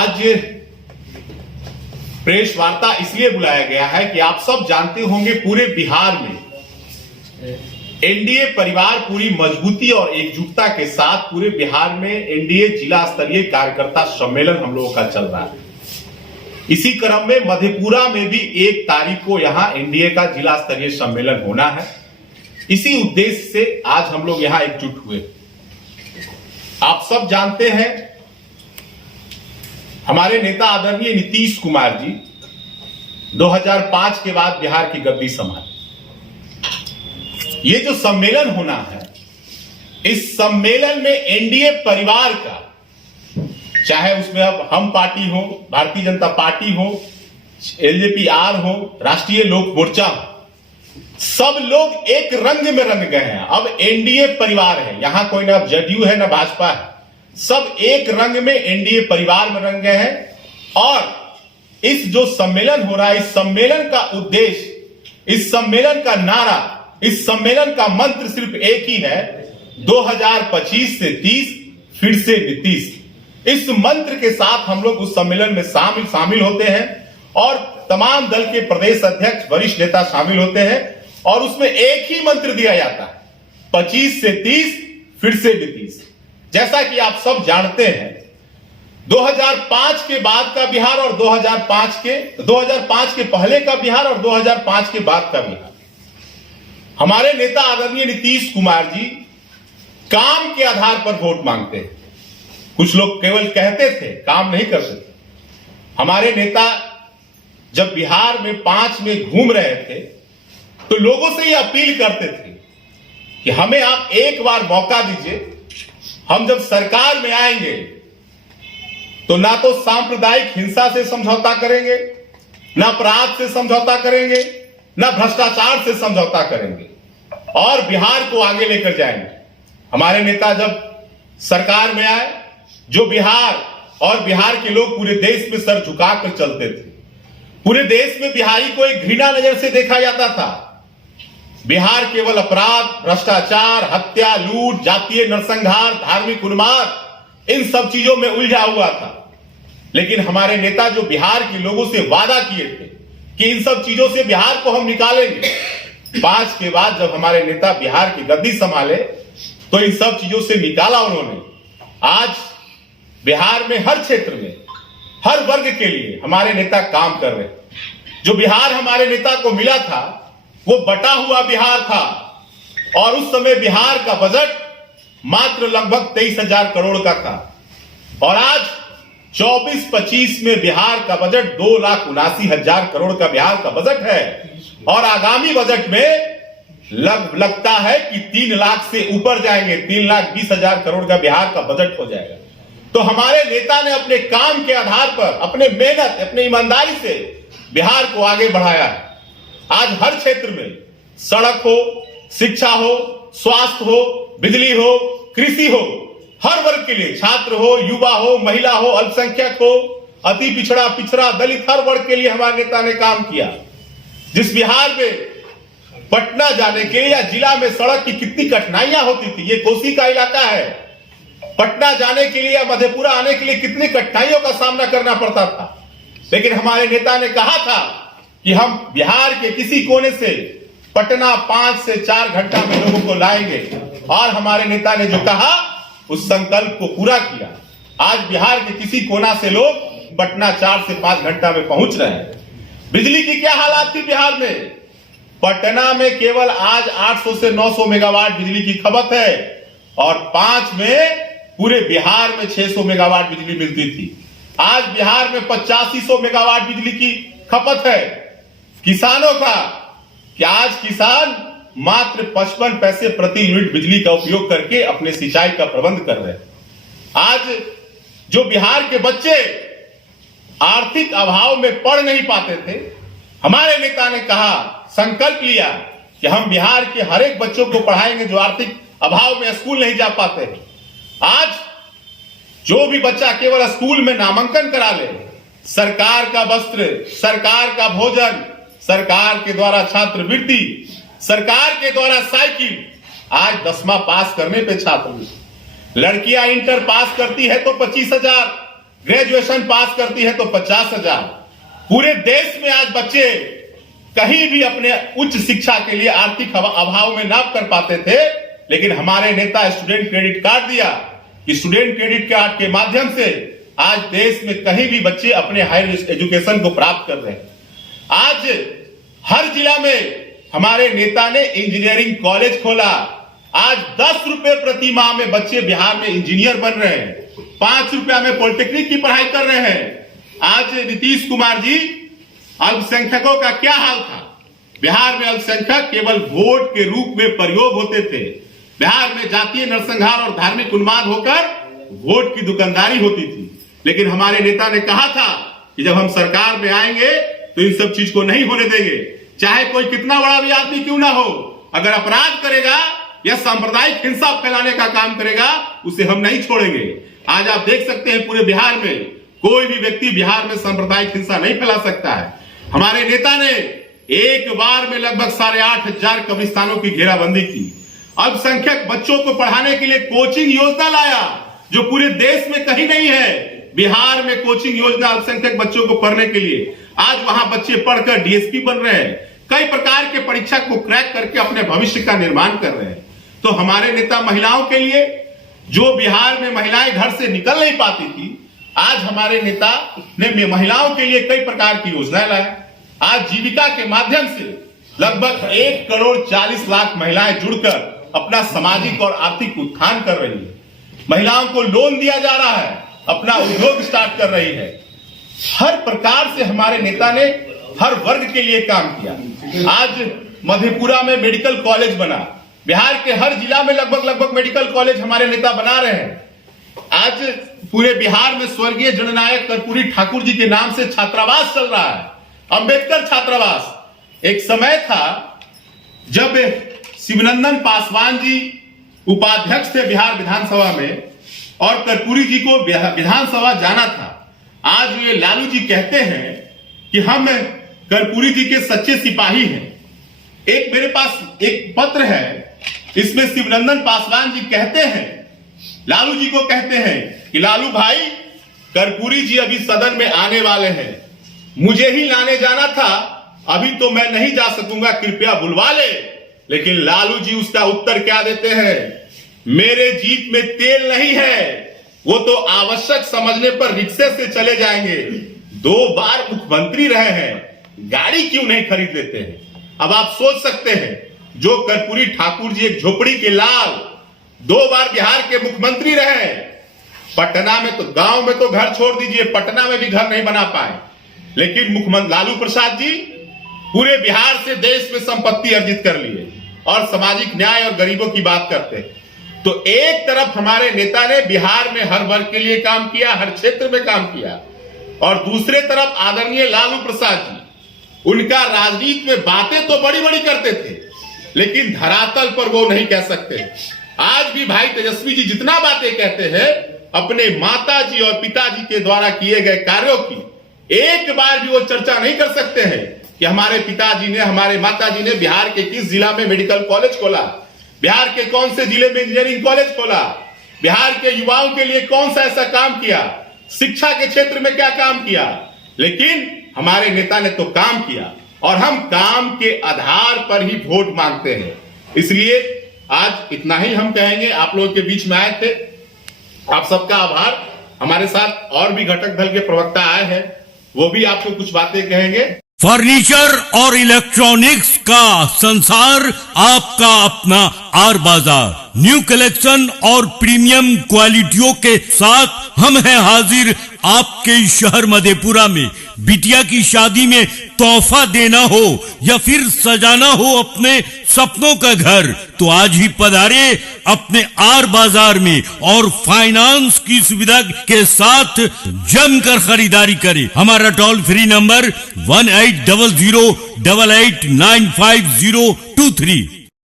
आज प्रेस वार्ता इसलिए बुलाया गया है कि आप सब जानते होंगे पूरे बिहार में एनडीए परिवार पूरी मजबूती और एकजुटता के साथ पूरे बिहार में एनडीए जिला स्तरीय कार्यकर्ता सम्मेलन हम लोगों का चल रहा है। इसी क्रम में मधेपुरा में भी 1 तारीख को यहां एनडीए का जिला स्तरीय सम्मेलन होना है। इसी उद्देश्य से आज हम लोग यहां एकजुट हुए। आप सब जानते हैं हमारे नेता आदरणीय नीतीश कुमार जी 2005 के बाद बिहार की गद्दी संभाली। ये जो सम्मेलन होना है, इस सम्मेलन में एनडीए परिवार का, चाहे उसमें अब हम पार्टी हो, भारतीय जनता पार्टी हो, एलजेपी आर हो, राष्ट्रीय लोक मोर्चा हो, सब लोग एक रंग में रंग गए हैं। अब एनडीए परिवार है, यहां कोई ना जदयू है ना भाजपा है, सब एक रंग में एनडीए परिवार में रंग गए हैं। और इस जो सम्मेलन हो रहा है, इस सम्मेलन का उद्देश्य, इस सम्मेलन का नारा, इस सम्मेलन का मंत्र सिर्फ एक ही है, 2025 से 30 फिर से नीतीश। इस मंत्र के साथ हम लोग उस सम्मेलन में शामिल होते हैं और तमाम दल के प्रदेश अध्यक्ष, वरिष्ठ नेता शामिल होते हैं और उसमें एक ही मंत्र दिया जाता है, 25 से 30 फिर से नीतीश। जैसा कि आप सब जानते हैं 2005 के बाद का बिहार और 2005 के पहले का बिहार और 2005 के बाद का बिहार, हमारे नेता आदरणीय नीतीश कुमार जी काम के आधार पर वोट मांगते हैं। कुछ लोग केवल कहते थे, काम नहीं करते थे। हमारे नेता जब बिहार में 5 में घूम रहे थे तो लोगों से ये अपील करते थे कि हमें आप एक बार मौका दीजिए, हम जब सरकार में आएंगे तो ना तो सांप्रदायिक हिंसा से समझौता करेंगे, ना अपराध से समझौता करेंगे, ना भ्रष्टाचार से समझौता करेंगे और बिहार को आगे लेकर जाएंगे। हमारे नेता जब सरकार में आए, जो बिहार और बिहार के लोग पूरे देश में सर झुकाकर चलते थे, पूरे देश में बिहारी को एक घृणा नजर से देखा जाता था। बिहार केवल अपराध, भ्रष्टाचार, हत्या, लूट, जातीय नरसंहार, धार्मिक उन्माद, इन सब चीजों में उलझा हुआ था। लेकिन हमारे नेता जो बिहार के लोगों से वादा किए थे कि इन सब चीजों से बिहार को हम निकालेंगे, 5 के बाद जब हमारे नेता बिहार की गद्दी संभाले तो इन सब चीजों से निकाला उन्होंने। आज बिहार में हर क्षेत्र में, हर वर्ग के लिए हमारे नेता काम कर रहे हैं। जो बिहार हमारे नेता को मिला था वो बटा हुआ बिहार था और उस समय बिहार का बजट मात्र लगभग 23,000 करोड़ का था और आज 24-25 में बिहार का बजट 2,79,000 करोड़ का बिहार का बजट है और आगामी बजट में लगता है कि 3 लाख से ऊपर जाएंगे, 3,20,000 करोड़ का बिहार का बजट हो जाएगा। तो हमारे नेता ने अपने काम के आधार पर, अपने मेहनत, अपनी ईमानदारी से बिहार को आगे बढ़ाया है। आज हर क्षेत्र में सड़क हो, शिक्षा हो, स्वास्थ्य हो, बिजली हो, कृषि हो, हर वर्ग के लिए, छात्र हो, युवा हो, महिला हो, अल्पसंख्यक हो, अति पिछड़ा, दलित, हर वर्ग के लिए हमारे नेता ने काम किया। जिस बिहार में पटना जाने के लिए या जिला में सड़क की कितनी कठिनाइयां होती थी, ये कोसी का इलाका है, पटना जाने के लिए या मधेपुरा आने के लिए कितनी कठिनाइयों का सामना करना पड़ता था। लेकिन हमारे नेता ने कहा था कि हम बिहार के किसी कोने से पटना 5 से 4 घंटा में लोगों को लाएंगे और हमारे नेता ने जो कहा उस संकल्प को पूरा किया। आज बिहार के किसी कोना से लोग पटना 4 से 5 घंटा में पहुंच रहे हैं। बिजली की क्या हालात थी बिहार में? पटना में केवल आज 800 से 900 मेगावाट बिजली की खपत है और 5 में पूरे बिहार में 600 मेगावाट बिजली मिलती थी। आज बिहार में 8500 मेगावाट बिजली की खपत है। किसानों का कि आज किसान मात्र 55 पैसे प्रति यूनिट बिजली का उपयोग करके अपने सिंचाई का प्रबंध कर रहे हैं। आज जो बिहार के बच्चे आर्थिक अभाव में पढ़ नहीं पाते थे, हमारे नेता ने कहा, संकल्प लिया कि हम बिहार के हर एक बच्चों को पढ़ाएंगे जो आर्थिक अभाव में स्कूल नहीं जा पाते हैं। आज जो भी बच्चा केवल स्कूल में नामांकन करा ले, सरकार का वस्त्र, सरकार का भोजन, सरकार के द्वारा छात्रवृत्ति, सरकार के द्वारा साइकिल, आज 10वां पास करने पे छात्रवृत्ति, लड़कियां इंटर पास करती है तो 25,000, ग्रेजुएशन पास करती है तो 50,000। पूरे देश में आज बच्चे कहीं भी अपने उच्च शिक्षा के लिए आर्थिक अभाव में ना कर पाते थे, लेकिन हमारे नेता स्टूडेंट क्रेडिट कार्ड दिया कि स्टूडेंट क्रेडिट कार्ड के माध्यम से आज देश में कहीं भी बच्चे अपने हायर एजुकेशन को प्राप्त कर रहे हैं। आज हर जिला में हमारे नेता ने इंजीनियरिंग कॉलेज खोला। आज 10 रुपए प्रति माह में बच्चे बिहार में इंजीनियर बन रहे हैं, 5 रुपया में पॉलिटेक्निक की पढ़ाई कर रहे हैं। आज नीतीश कुमार जी, अल्पसंख्यकों का क्या हाल था? बिहार में अल्पसंख्यक केवल वोट के रूप में प्रयोग होते थे। बिहार में जातीय नरसंहार और धार्मिक उन्माद होकर वोट की दुकानदारी होती थी। लेकिन हमारे नेता ने कहा था कि जब हम सरकार में आएंगे तो इन सब चीज को नहीं होने देंगे, चाहे कोई कितना बड़ा भी आदमी क्यों ना हो। अगर अपराध करेगा या सांप्रदायिक हिंसा फैलाने का काम करेगा, उसे हम नहीं छोड़ेंगे। आज आप देख सकते हैं पूरे बिहार में कोई भी व्यक्ति बिहार में सांप्रदायिक हिंसा नहीं फैला सकता है। हमारे नेता ने एक बार में लगभग 8,500 कब्रिस्तानों की घेराबंदी की। अल्पसंख्यक बच्चों को पढ़ाने के लिए कोचिंग योजना लाया, जो पूरे देश में कहीं नहीं है। बिहार में कोचिंग योजना अल्पसंख्यक बच्चों को पढ़ने के लिए। आज वहां बच्चे पढ़कर डीएसपी बन रहे हैं, कई प्रकार के परीक्षा को क्रैक करके अपने भविष्य का निर्माण कर रहे हैं। तो हमारे नेता महिलाओं के लिए, जो बिहार में महिलाएं घर से निकल नहीं पाती थी, आज हमारे नेता ने महिलाओं के लिए कई प्रकार की योजनाएं लाया। आज जीविका के माध्यम से लगभग 1,40,00,000 महिलाएं जुड़कर अपना सामाजिक और आर्थिक उत्थान कर रही है। महिलाओं को लोन दिया जा रहा है, अपना उद्योग स्टार्ट कर रही है। हर प्रकार से हमारे नेता ने हर वर्ग के लिए काम किया। आज मधेपुरा में मेडिकल कॉलेज बना। बिहार के हर जिला में लगभग मेडिकल कॉलेज हमारे नेता बना रहे हैं। आज पूरे बिहार में स्वर्गीय जननायक कर्पूरी ठाकुर जी के नाम से छात्रावास चल रहा है, अंबेडकर छात्रावास। एक समय था जब शिवनंदन पासवान जी उपाध्यक्ष थे बिहार विधानसभा में, और कर्पूरी जी को विधानसभा जाना था। आज ये लालू जी कहते हैं कि हम कर्पूरी जी के सच्चे सिपाही हैं। एक मेरे पास एक पत्र है, इसमें शिवनंदन पासवान जी कहते हैं, लालू जी को कहते हैं कि लालू भाई, कर्पूरी जी अभी सदन में आने वाले हैं, मुझे ही लाने जाना था, अभी तो मैं नहीं जा सकूंगा, कृपया बुलवा ले। लेकिन लालू जी उसका उत्तर क्या देते हैं? मेरे जीप में तेल नहीं है, वो तो आवश्यक समझने पर रिक्शे से चले जाएंगे। 2 बार मुख्यमंत्री रहे हैं, गाड़ी क्यों नहीं खरीद लेते हैं? अब आप सोच सकते हैं, जो कर्पूरी ठाकुर जी एक झोपड़ी के लाल, 2 बार बिहार के मुख्यमंत्री रहे, पटना में तो, गांव में तो घर छोड़ दीजिए, पटना में भी घर नहीं बना पाए, लेकिन मुख्यमंत्री लालू प्रसाद जी पूरे बिहार से देश में संपत्ति अर्जित कर लिए और सामाजिक न्याय और गरीबों की बात करते हैं। तो एक तरफ हमारे नेता ने बिहार में हर वर्ग के लिए काम किया, हर क्षेत्र में काम किया, और दूसरे तरफ आदरणीय लालू प्रसाद जी, उनका राजनीति में बातें तो बड़ी बड़ी करते थे, लेकिन धरातल पर वो नहीं कह सकते। आज भी भाई तेजस्वी जी जितना बातें कहते हैं, अपने माता जी और पिताजी के द्वारा किए गए कार्यों की एक बार भी वो चर्चा नहीं कर सकते हैं कि हमारे पिताजी ने, हमारे माताजी ने बिहार के किस जिला में मेडिकल कॉलेज खोला, बिहार के कौन से जिले में इंजीनियरिंग कॉलेज खोला, बिहार के युवाओं के लिए कौन सा ऐसा काम किया, शिक्षा के क्षेत्र में क्या काम किया। लेकिन हमारे नेता ने तो काम किया, और हम काम के आधार पर ही वोट मांगते हैं। इसलिए आज इतना ही हम कहेंगे। आप लोगों के बीच में आए थे, आप सबका आभार। हमारे साथ और भी घटक दल के प्रवक्ता आए हैं, वो भी आपको कुछ बातें कहेंगे। फर्नीचर और इलेक्ट्रॉनिक्स का संसार, आपका अपना आर बाजार। न्यू कलेक्शन और प्रीमियम क्वालिटियों के साथ हम हैं हाजिर आपके शहर मधेपुरा में। बिटिया की शादी में तोहफा देना हो या फिर सजाना हो अपने सपनों का घर, तो आज ही पधारे अपने आर बाजार में और फाइनेंस की सुविधा के साथ जमकर खरीदारी करें। हमारा टोल फ्री नंबर 1800 8895 023।